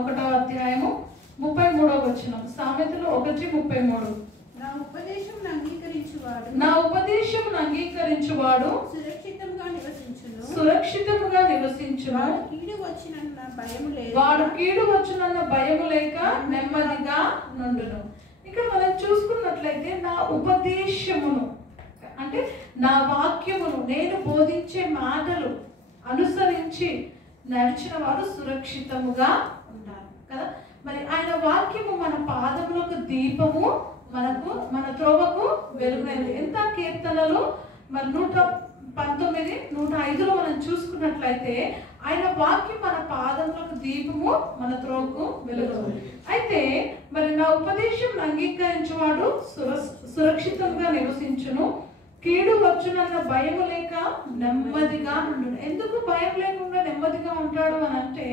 1వ అధ్యాయము 33వ వచనం. సామెతలు 1:33. నా ఉపదేశమును అంగీకరించువాడు సురక్షితముగా నివసించును. వాడు కీడు వచ్చునన్న భయము లేక నెమ్మదిగా నుండును. ఇక్కడ మనం చూసుకున్నట్లయితే నా ఉపదేశమును అంటే నా వాక్యమును, నేను బోధించే మాటలు అనుసరించి నడిచిన వారు సురక్షితముగా ఉంటారు కదా. మరి ఆయన వాక్యము మన పాదములకు దీపము, మనకు మన త్రోవకు వెలుగునైనది. ఎంత కీర్తనలు మరి 119, 105లో మనం చూసుకున్నట్లయితే ఆయన వాక్యం మన పాదములకు దీపము, మన త్రోవకు వెలుగు. అయితే మరి నా ఉపదేశం అంగీకరించేవాడు సురక్షితంగా నివసించును. కీడు వచ్చునన్న భయము లేక నెమ్మదిగా ఉండు. ఎందుకు భయం లేకుండా నెమ్మదిగా ఉంటాడు అని అంటే,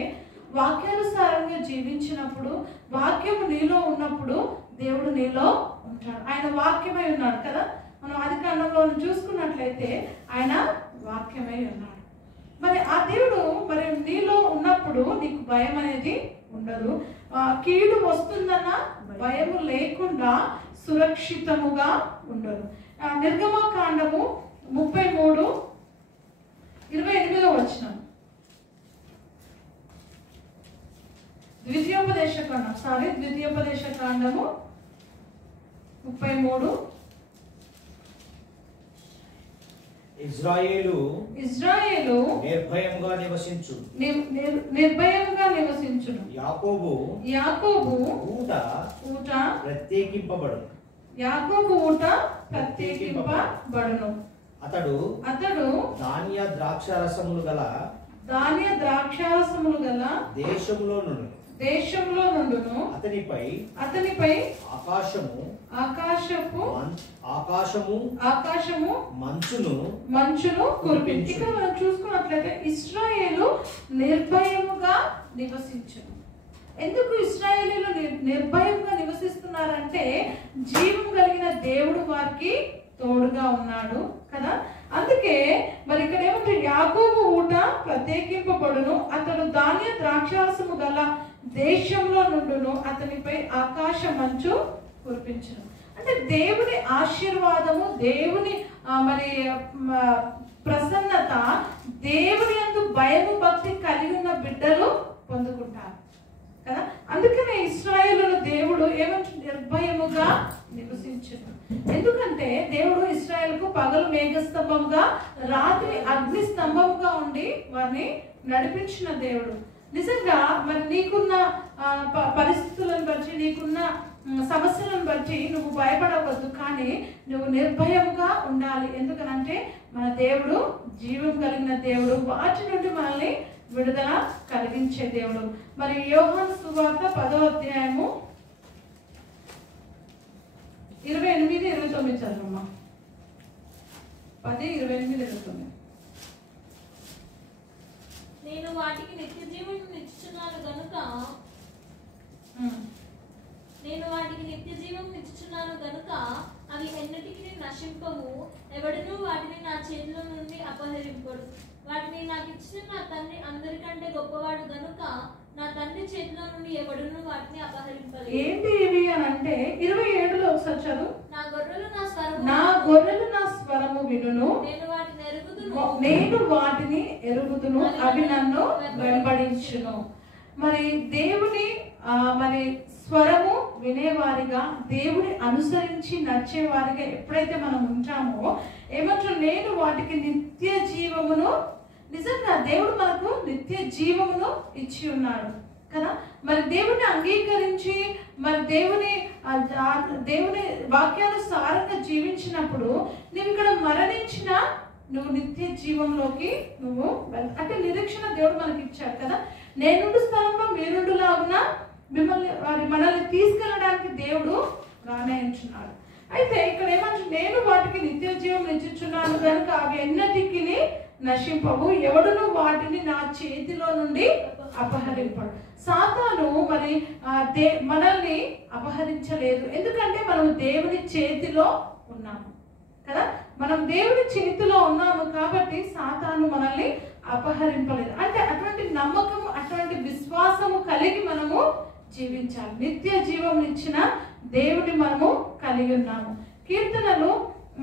వాక్యానుసారంగా జీవించినప్పుడు, వాక్యము నీలో ఉన్నప్పుడు దేవుడు నీలో ఉంటాడు. ఆయన వాక్యమై ఉన్నాడు కదా. మనం ఆదికాండంలో చూసుకున్నట్లయితే ఆయన వాక్యమై ఉన్నాడు. మరి ఆ దేవుడు మరి నీలో ఉన్నప్పుడు నీకు భయం అనేది ఉండదు. కీడు వస్తుందన్న భయము లేకుండా సురక్షితముగా ఉండదు. నిర్గమకాండము 33:28 వచనం. ద్వితీయోపదేశ కాండము 33. ఇజ్రాయేలు నిర్భయముగా నివసించును. యాకోబు ఊట ప్రత్యేకింపబడును. అతడు ధాన్య ద్రాక్షారసములు గల దేశంలో నుండును. అతనిపై ఆకాశము మంచును కురిపించు. ఇక్కడ మనం చూసుకున్నట్లయితే ఇశ్రాయేలు నిర్భయముగా నివసించును. ఎందుకు ఇశ్రాయేలీలు నిర్భయంగా నివసిస్తున్నారంటే, జీవం కలిగిన దేవుడు వారికి తోడుగా ఉన్నాడు కదా. అందుకే మరి ఇక్కడ ఏమంటే, యాకోబు ఊట ప్రత్యేకింపబడును. అతడు ధాన్య ద్రాక్షారసము గల దేశంలో నుండును. అతనిపై ఆకాశ మంచు కురిపించును. అంటే దేవుని ఆశీర్వాదము, దేవుని మరి ప్రసన్నత, దేవుని యందు భయము భక్తి కలిగి ఉన్న బిడ్డలు పొందుకుంటారు కదా. అందుకనే ఇశ్రాయేలును దేవుడు ఏమంటే నిర్భయముగా నివసించును. ఎందుకంటే దేవుడు ఇశ్రాయేలుకు పగలు మేఘస్తంభంగా, రాత్రి అగ్ని స్తంభంగా ఉండి వారిని నడిపించిన దేవుడు. నిజంగా మరి నీకున్న పరిస్థితులను బట్టి, నీకున్న సమస్యలను బట్టి నువ్వు భయపడవద్దు, కానీ నువ్వు నిర్భయంగా ఉండాలి. ఎందుకనంటే మన దేవుడు జీవం కలిగిన దేవుడు, వాటి నుండి మనల్ని విడుదల కలిగించే దేవుడు. మరి యోహాను సువార్త 10వ అధ్యాయము 28-29 చదవమ్మా. 10:28-29. నేను వాటికి నిత్య జీవమును ఇచ్చుచున్నాను గనుక అవి ఎన్నటికీ నశింపవు. ఎవడునూ వాటిని నా చేతిలో నుండి అపహరింపడు. వాటిని నాకు ఇచ్చిన నా తండ్రి అందరికంటే గొప్పవాడు గనుక నా తండ్రి చేతిలో నుండి ఎవడునూ వాటిని అపహరింపలేదు. ఏంటి ఇవి అని అంటే 27లో ఒకసారి చదువు. నా గొర్రెలు నా స్వరము వినును, నేను వాటిని ఎరుగుదును, అవి నన్ను వెంబడించును. మరి దేవుని మరి స్వరము వినేవారిగా, దేవుని అనుసరించి నడిచేవారిగా ఎప్పుడైతే మనం ఉంటామో, ఏమంటారు, నేను వాటికి నిత్య జీవమును, నిజంగా దేవుడు మనకు నిత్య జీవమును ఇచ్చి ఉన్నాడు కదా. మరి దేవుని అంగీకరించి మరి దేవుని వాక్యానుసారంగా జీవించినప్పుడు నువ్వు ఇక్కడ మరణించిన నువ్వు నిత్య జీవంలోకి నువ్వు అంటే నిరీక్షణ దేవుడు మనకి ఇచ్చాడు కదా. నేనుండు స్థలంలో మీరుండులాగున మనల్ని తీసుకెళ్ళడానికి దేవుడు రానయించున్నాడు. అయితే ఇక్కడ ఏమంటే, నేను వాటికి నిత్య జీవం ఇచ్చుచున్నాను కనుక అవి ఎన్నటికీ నశింపవు. ఎవడును వాటిని నా చేతిలో నుండి అపహరింపడు. సాతాను మరి మనల్ని అపహరించలేదు, ఎందుకంటే మనం దేవుని చేతిలో ఉన్నాము కదా. మనం దేవుని చేతిలో ఉన్నాము కాబట్టి సాతాను మనల్ని అపహరింపలేదు. అంటే అటువంటి నమ్మకం, అటువంటి విశ్వాసం విశ్వాసము కలిగి మనము జీవించాలి. నిత్య జీవం ఇచ్చిన దేవుని మనము కలిగి ఉన్నాము. కీర్తనలు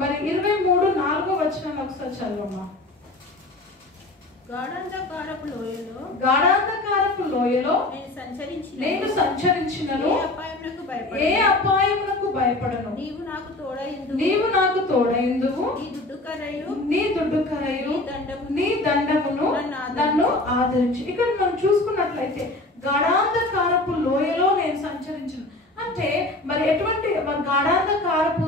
మరి 23:4 ఒకసారి చదవమ్మా. గాఢాంధకారపు లోయలో నేను సంచరించినను ఏ అపాయమునకు భయపడను. నీవు నాకు తోడైందువు. నీ దుడ్డుకరయు నీ దండమును నన్ను ఆదరించు. ఇక్కడ మనం చూసుకున్నట్లయితే గాఢాంధకారపు లోయలో నేను సంచరించను అంటే మరి ఎటువంటి గాఢాంధకారపు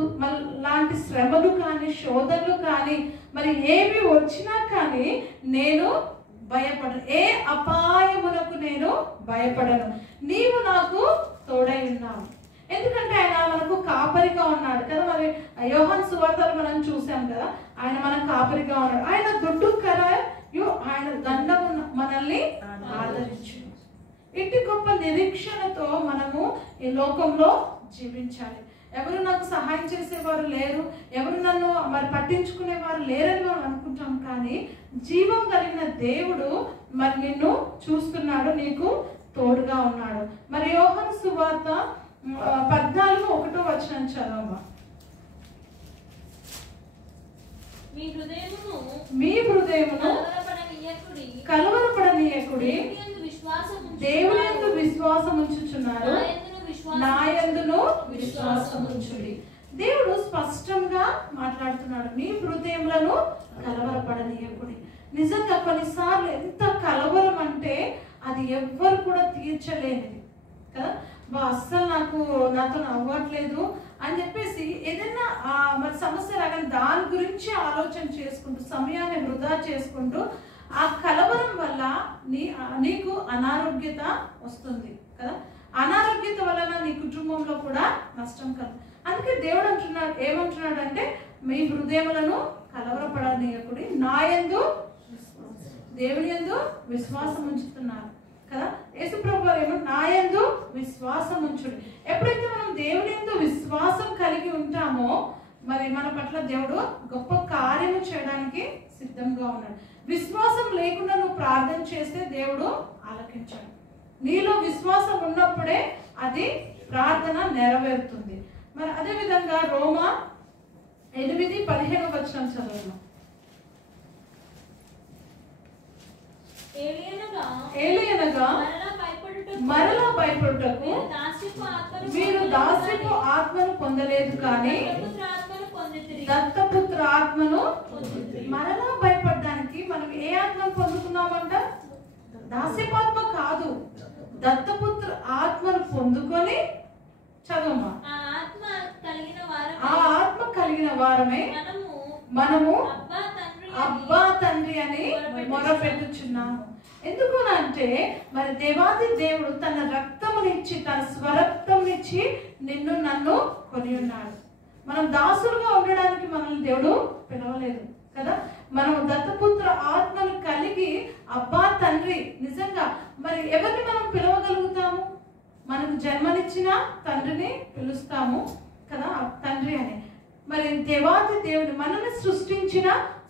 లాంటి శ్రమలు కానీ శోధనలు కానీ మరి ఏవి వచ్చినా కానీ నేను భయపడను. ఏ అపాయమునకు నేను భయపడను. నీవు నాకు తోడై ఉన్నావు. ఎందుకంటే ఆయన మనకు కాపరిగా ఉన్నాడు కదా. మరి యోహాను సువార్తలు మనం చూసాం కదా, ఆయన మనం కాపరిగా ఉన్నాడు. ఆయన దుడ్డు కరయు ఆయన దండము మనల్ని ఆదరించు. ఇట్టి గొప్ప నిరీక్షణతో మనము ఈ లోకంలో జీవించాలి. ఎవరు నాకు సహాయం చేసేవారు లేరు, ఎవరు నన్ను మరి పట్టించుకునేవారు లేరని మనం అనుకుంటాం. కానీ జీవం కలిగిన దేవుడు మరి నిన్ను చూస్తున్నాడు, నీకు తోడుగా ఉన్నాడు. మరి యోహాను సువార్త 14:1 చదవమ్మా. మీ హృదయమును కలవరపడనీయకుడి. దేవుని యందు విశ్వాసం ఉంచుచున్నారు, నా యందును విశ్వాసం ఉంచుడి. దేవుడు స్పష్టంగా మాట్లాడుతున్నాడు. మీ హృదయములను కలవరపడనీయకుడి. నిజంగా కొన్నిసార్లు ఎంత కలవరం అంటే అది ఎవ్వరు కూడా తీర్చలేనిది కదా. అస్సలు నాతో అవ్వట్లేదు అని చెప్పేసి ఏదైనా మరి సమస్య రాగానే దాని గురించి ఆలోచన చేసుకుంటూ సమయాన్ని వృధా చేసుకుంటూ ఆ కలవరం వల్ల నీకు అనారోగ్యత వస్తుంది కదా. అనారోగ్యత వలన నీ కుటుంబంలో కూడా నష్టం కలుగు. అందుకే దేవుడు అంటున్నాడు, ఏమంటున్నాడు అంటే మీ హృదయములను కలవరపడనీయకుడి, నా యందు దేవుని యందు విశ్వాసం ఉంచుతున్నారు కదా. యేసుప్రభు వారు ఏమో నా యందు విశ్వాసం ఉంచుడు. ఎప్పుడైతే మనం దేవుని యందు విశ్వాసం కలిగి ఉంటామో మరి మన పట్ల దేవుడు గొప్ప కార్యము చేయడానికి సిద్ధంగా ఉన్నాడు. విశ్వాసం లేకుండా నువ్వు ప్రార్థన చేస్తే దేవుడు ఆలకించాడు. నీలో విశ్వాసం ఉన్నప్పుడే అది ప్రార్థన నెరవేరుతుంది. మరి అదే విధంగా రోమా 8:15 చదవడం. ఏలియనగా మరలా భయపడుటకు మీరు దాస్యపు ఆత్మను పొందలేదు కానీ దత్తపుత్ర ఆత్మను. మరలా భయపడడానికి మనం ఏ ఆత్మను పొందుకున్నామంట? దాస్యపాత్మ కాదు, దత్తపుత్ర ఆత్మను పొందుకొని చదవమ్మా. ఆ ఆత్మ కలిగిన వారమే మనము అబ్బా తండ్రి అని మొరపెట్టుచున్నాము. ఎందుకు అంటే మరి దేవాది దేవుడు తన రక్తమునిచ్చి తన స్వరక్తమునిచ్చి నిన్ను నన్ను కొని ఉన్నాడు. మనం దాసులుగా ఉండడానికి మనల్ని దేవుడు పిలవలేదు కదా. మనం దత్తపుత్ర ఆత్మను కలిగి అబ్బా తండ్రి. నిజంగా మరి ఎవరిని మనం పిలవగలుగుతాము? మనకు జన్మనిచ్చిన తండ్రిని పిలుస్తాము కదా తండ్రి అని. మరి దేవాది దేవుని మనల్ని సృష్టించిన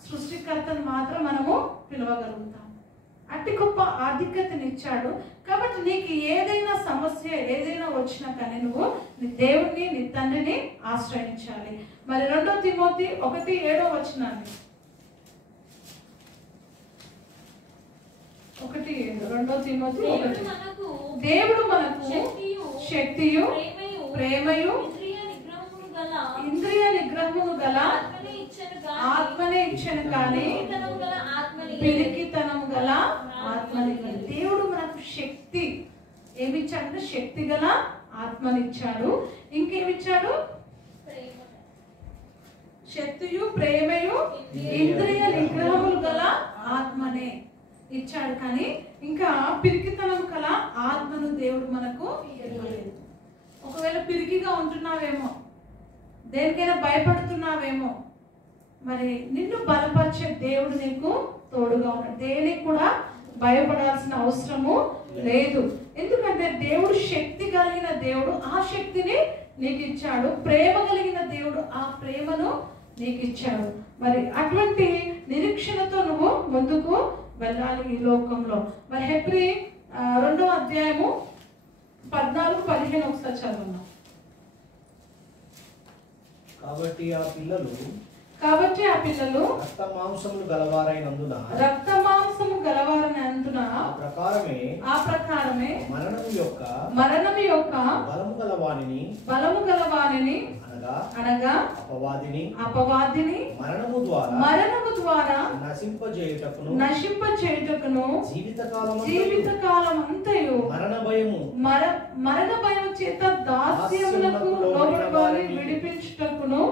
సృష్టికర్తను మాత్రం మనము పిలవగలుగుతాము. అట్టి గొప్ప ఆధిక్యతనిచ్చాడు. కాబట్టి నీకు ఏదైనా సమస్య ఏదైనా వచ్చినా కానీ నువ్వు నీ దేవుడిని నీ తండ్రిని ఆశ్రయించాలి. మరి 2 తిమోతి 1:7 వచనాన్ని 2 తిమోతి 1. దేవుడు మనకు శక్తియు ప్రేమయు ఇంద్రియ నిగ్రహమును గల ఆత్మనే ఇచ్చను కానీ పిరికితనము గల ఆత్మని. దేవుడు మనకు శక్తి ఏమిచ్చాడు? శక్తి గల ఆత్మనిచ్చాడు. ఇంకేమిచ్చాడు? శక్తియు ప్రేమయు ఇంద్రియ నిగ్రహములు గల ఆత్మనే ఇచ్చాడు. కానీ ఇంకా పిరికితనం గల ఆత్మను దేవుడు మనకు ఇవ్వలేదు. ఒకవేళ పిరికిగా ఉంటున్నావేమో, దేనికైనా భయపడుతున్నావేమో, మరి నిన్ను బలపరిచే దేవుడు నీకు తోడుగా ఉన్నాడు. దేనికి కూడా భయపడాల్సిన అవసరము లేదు. ఎందుకంటే దేవుడు శక్తి కలిగిన దేవుడు, ఆ శక్తిని నీకు ఇచ్చాడు. ప్రేమ కలిగిన దేవుడు, ఆ ప్రేమను నీకు ఇచ్చాడు. మరి అటువంటి నిరీక్షణతో నువ్వు ముందుకు వెళ్ళాలి ఈ లోకంలో. మరి హెబ్రీ 2వ అధ్యాయము 14-15 ఒకసారి చదువున్నాం. కాబట్టి ఆ పిల్లలు రక్త మాంసములు గలవారైనందున ఆ ప్రకారమే మరణము యొక్క బలము గలవానిని అనగా అపవాదిని మరణము ద్వారా నశింపజేయుటకును జీవితకాలం అంతయు మరణ భయము చేత దాస్యములకు లోబడి వారిని విడిపించుటకును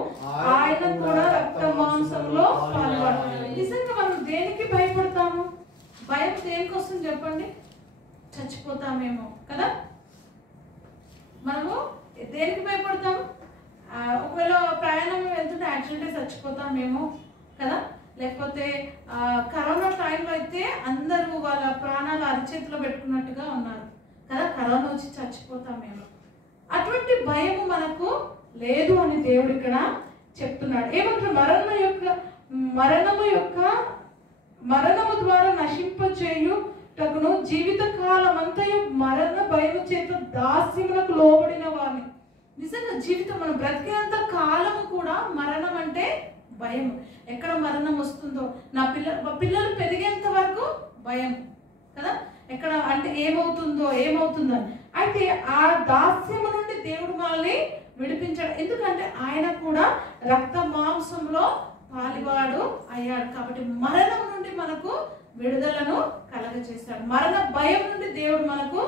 ఆయన కూడా రక్త మాంసంలో పాల్గొన్నాడు. నిజంగా మనం దేనికి భయపడతాము? భయం దేనికి వస్తుంది చెప్పండి? చచ్చిపోతామేమో కదా. మనము దేనికి భయపడతాము? ఒకవేళ ప్రయాణం వెళ్తుంటే యాక్సిడెంట్ అయి చచ్చిపోతామేమో కదా. లేకపోతే కరోనా టైంలో అయితే అందరూ వాళ్ళ ప్రాణాలు అరిచేతిలో పెట్టుకున్నట్టుగా ఉన్నారు కదా. కరోనా వచ్చి చచ్చిపోతామేమో. అటువంటి భయము మనకు లేదు అని దేవుడు ఇక్కడ చెప్తున్నాడు. ఏమంటారు? మరణము ద్వారా నశింపచేయుటకును జీవితకాలం అంతయు మరణ భయము చేత దాస్యములకు లోబడిన వారిని. నిజంగా జీవితం మనం బ్రతికినంత కాలము కూడా మరణం అంటే భయం. ఎక్కడ మరణం వస్తుందో, నా పిల్లలు పెరిగేంత వరకు భయం కదా. ఎక్కడ అంటే ఏమవుతుందో అయితే ఆ దాస్యము నుండి దేవుడు మనల్ని విడిపించాడు. ఎందుకంటే ఆయన కూడా రక్త మాంసంలో పాలివాడు అయ్యాడు. కాబట్టి మరణం నుండి మనకు విడుదలను కలగజేశాడు. మరణ భయం నుండి దేవుడు మనకు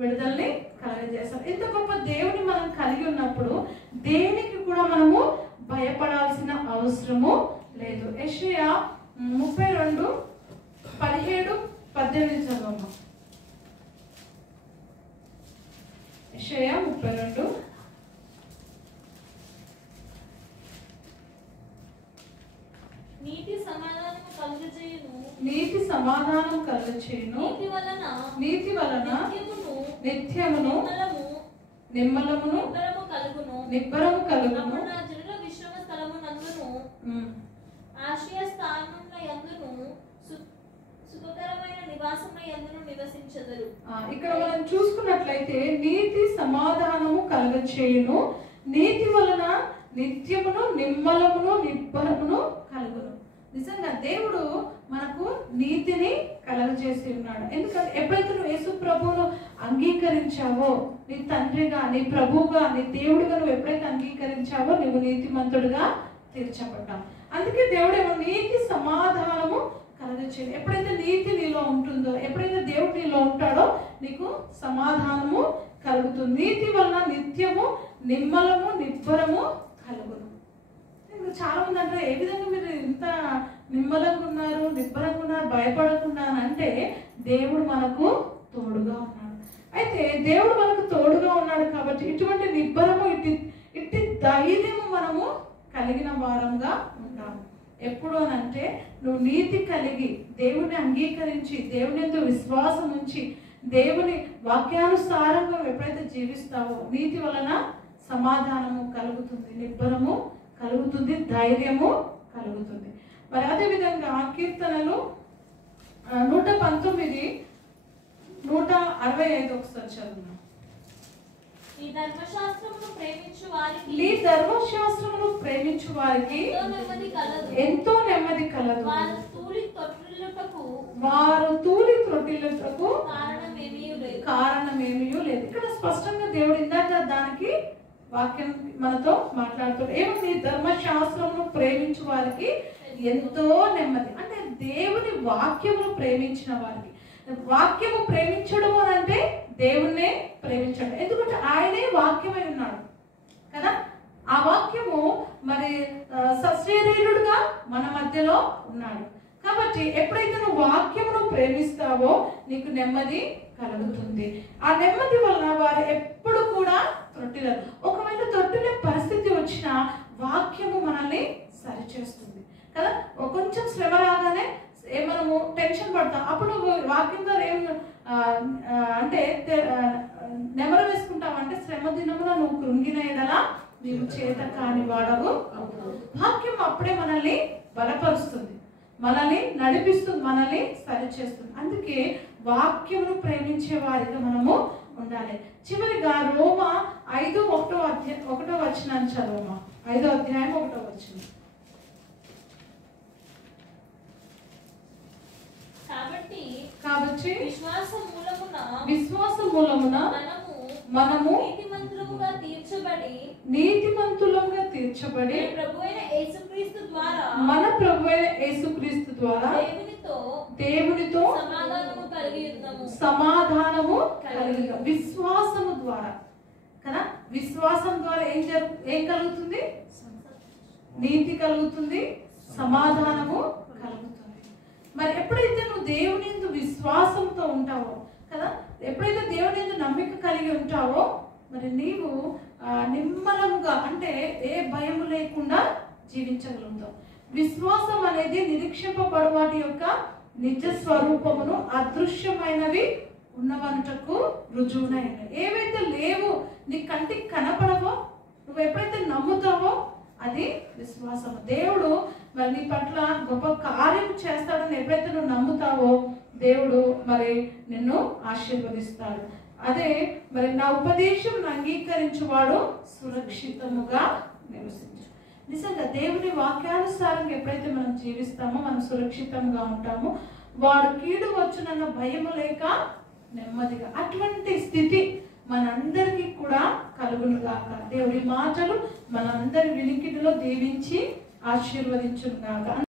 విడుదలని కలగజేస్తాడు. ఇంత గొప్ప దేవుని మనం కలిగి ఉన్నప్పుడు దేనికి కూడా మనము భయపడాల్సిన అవసరము లేదు. యెషయా 32:17-18 చదవము. యెషయా 32 నీతి సమాధానం కలుగజేయును నీతి వలన నిత్యమును నిమ్మలమును నిబ్బరము కలుగును. నా జనుల విశ్రమ స్థలమునందును ఆశ్రయ స్థానమునందును సుఖకరమైన నివాసమునందును నివసించెదరు. ఇక్కడ మనం చూసుకున్నట్లయితే నీతి సమాధానము కలుగచేయును, నీతి వలన నిత్యమును నిమ్మలమును నిబ్బరమును కలుగును. నిజంగా దేవుడు మనకు నీతిని కలగజేసి ఉన్నాడు. ఎందుకంటే ఎప్పుడైతే నువ్వు యేసు ప్రభువును అంగీకరించావో, నీ తండ్రిగా, నీ ప్రభువుగా, నీ దేవుడిగా నువ్వు ఎప్పుడైతే అంగీకరించావో నువ్వు నీతిమంతుడిగా తీర్చబడ్డావు. అందుకే దేవుడు ఏమో నీతి సమాధానము కలగచేయడు. ఎప్పుడైతే నీతి నీలో ఉంటుందో, ఎప్పుడైతే దేవుడు నీలో ఉంటాడో నీకు సమాధానము కలుగుతుంది. నీతి వలన నిత్యము నిమ్మలము నిబ్బరము కలుగును. చాలా మంది అంటే ఏ విధంగా మీరు ఇంత నిమ్మలంగా ఉన్నారు, నిబ్బరంగా ఉన్నారు, భయపడకుండా అంటే దేవుడు మనకు తోడుగా ఉన్నాడు. అయితే దేవుడు మనకు తోడుగా ఉన్నాడు కాబట్టి ఇటువంటి నిబ్బరము ఇట్టి ధైర్యము మనము కలిగిన వారంగా ఉంటాము. ఎప్పుడు అనంటే నువ్వు నీతి కలిగి దేవుని అంగీకరించి దేవుని ఎందు విశ్వాసం ఉంచి దేవుని వాక్యానుసారంగా ఎప్పుడైతే జీవిస్తావో నీతి వలన సమాధానము కలుగుతుంది, నిబ్బరము కలుగుతుంది, ధైర్యము కలుగుతుంది. మరి అదేవిధంగా కీర్తనలు 119:165 ఒకసారి చదువు. ఈ ధర్మశాస్త్రమును ప్రేమించు వారికి ఎంతో నెమ్మది కలదు. వారు తూలి త్రొట్టిల్లుటకు కారణమేమీ లేదు. ఇక్కడ స్పష్టంగా దేవుడు ఇందాక దానికి వాక్యం మనతో మాట్లాడుతాడు. ఏమంటే ధర్మశాస్త్రమును ప్రేమించు వారికి ఎంతో నెమ్మది. అంటే దేవుని వాక్యమును ప్రేమించిన వారికి, వాక్యము ప్రేమించడం అని అంటే దేవుణ్ణే ప్రేమించడం. ఎందుకంటే ఆయనే వాక్యమై ఉన్నాడు కదా. ఆ వాక్యము మరి సశరీరుడుగా మన మధ్యలో ఉన్నాడు. కాబట్టి ఎప్పుడైతే నువ్వు వాక్యమును ప్రేమిస్తావో నీకు నెమ్మది కలుగుతుంది. ఆ నెమ్మది వలన వారు ఎప్పుడు కూడా తొట్టిలరు. ఒకవేళ తొట్టిలే పరిస్థితి వచ్చినా వాక్యము మనల్ని సరిచేస్తుంది కదా. కొంచెం శ్రమ రాగానే మనము టెన్షన్ పడతాం. అప్పుడు వాక్యం ద్వారా ఏం అంటే నెమరు వేసుకుంటామంటే శ్రమ దినమున నువ్వు కృంగిన ఎడలా నీవు చేత కాని వాడవు. వాక్యం అప్పుడే మనల్ని బలపరుస్తుంది, మనల్ని నడిపిస్తుంది, మనల్ని సరిచేస్తుంది. అందుకే వాక్యమును ప్రేమించే వారిగా మనము ఉండాలి. చివరిగా రోమా 5:1 వచనాన్ని చదవమా. 5వ అధ్యాయం 1వ వచనం. కాబట్టి విశ్వాస మూలమున మనము నీతిమంతులుగా తీర్చబడి మన ప్రభువైన యేసుక్రీస్తు ద్వారా దేవునితో సమాధానము కలిగి విశ్వాసము ద్వారా కదా. విశ్వాసం ద్వారా ఏం కలుగుతుంది? నీతి కలుగుతుంది, సమాధానము కలుగుతుంది. మరి ఎప్పుడైతే నువ్వు దేవుని యందు విశ్వాసంతో ఉంటావో కదా, ఎప్పుడైతే దేవుని యందు నమ్మిక కలిగి ఉంటావో మరి నీవు నిమ్మలముగా అంటే ఏ భయం లేకుండా జీవించగలుగుతావు. విశ్వాసం అనేది నిరీక్షింపబడు వాటి యొక్క నిజ స్వరూపమును అదృశ్యమైనవి ఉన్నవనుటకు రుజువునైన. ఏవైతే లేవు నీ కంటికి కనపడవో నువ్వు ఎప్పుడైతే నమ్ముతావో అది విశ్వాసము. దేవుడు మరి నీ పట్ల గొప్ప కార్యం చేస్తాడని ఎప్పుడైతే నువ్వు నమ్ముతావో దేవుడు మరి నిన్ను ఆశీర్వదిస్తాడు. అదే మరి నా ఉపదేశం అంగీకరించువాడు సురక్షితముగా నివసించు. నిజంగా దేవుని వాక్యానుసారంగా ఎప్పుడైతే మనం జీవిస్తామో మనం సురక్షితంగా ఉంటామో వాడు కీడు వచ్చునన్న భయము లేక నెమ్మదిగా. అటువంటి స్థితి మనందరికీ కూడా కలుగును గాక. దేవుడి మాటలు మనందరి వినికిడిలో దీవించి ఆశీర్వదించును గాక.